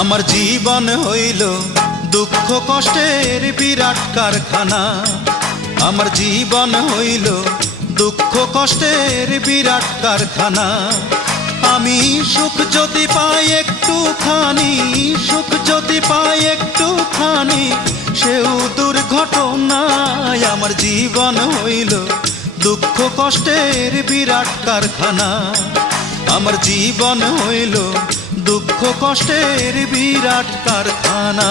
আমার জীবন হইল দুঃখ কষ্টের বিরাট কারখানা। আমার জীবন হইল দুঃখ কষ্টের বিরাট কারখানা। আমি সুখ যদি পাই একটুখানি, সুখ যদি পাই একটুখানি, সেও দুর্ঘটনায়। আমার জীবন হইল দুঃখ কষ্টের বিরাট কারখানা। আমার জীবন হইল দুঃখ কষ্টের বিরাট কারখানা।